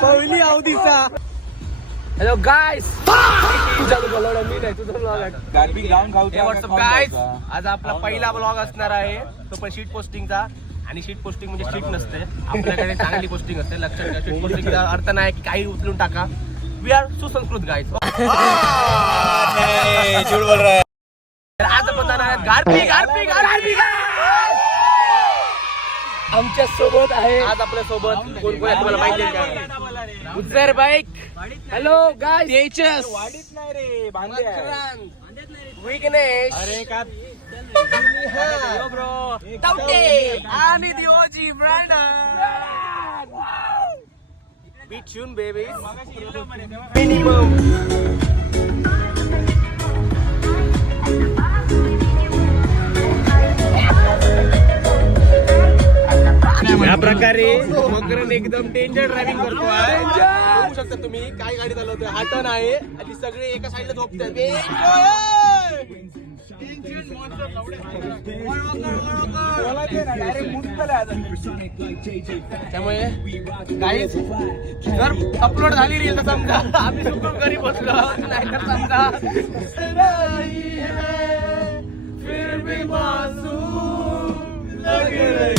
पहिली अवधीचा. हॅलो गाईस, तुझा बोलवलं मी नाही, तुझा ब्लॉग आहे. गाईस, आज आपला पहिला ब्लॉग असणार आहे तो पण शीट पोस्टिंगचा. आणि शीट पोस्टिंग म्हणजे शीट नसते, आपल्याकडे चांगली पोस्टिंग असते. लक्षात घ्या, शीट पोस्टिंगचा अर्थ नाही की काही उचलून टाका. वी आर सुसंस्कृत गाईस. आज आपण गारपी आमच्या सोबत आहे. आज आपल्या सोबत कोण कोण आहे तुम्हाला माहिती आहे का? उजर बाईक. हॅलो गाईस, एचएस वाढीत नाही रे, बांधे आहे. विघ्नेश, अरे का ब्रो तवटे आणि दिओजी ब्रँडन. Beat tune baby minimum. या प्रकारे मकरन एकदम डेंजर ड्रायव्हिंग करतो आहे. बघू शकता तुम्ही काय गाडी चालवतोय. हा टर्न आहे आणि सगळे एका साईडला झोपतात. त्यामुळे काहीच जर अपलोड झाली रील तर समजा आम्ही सुकून घरी बसलो, नाहीतर समजा फिर भी मासूम लगे.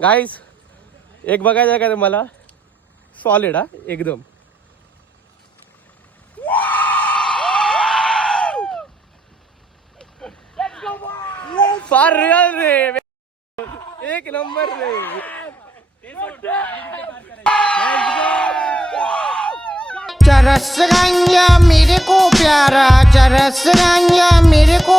गाईस, एक बघायचं का तुम्हाला? सॉलिड हा एकदम. फार रिअल रे, एक नंबर रे. चरस गंजा मेरे को प्यारा, चरस गंजा मेरे को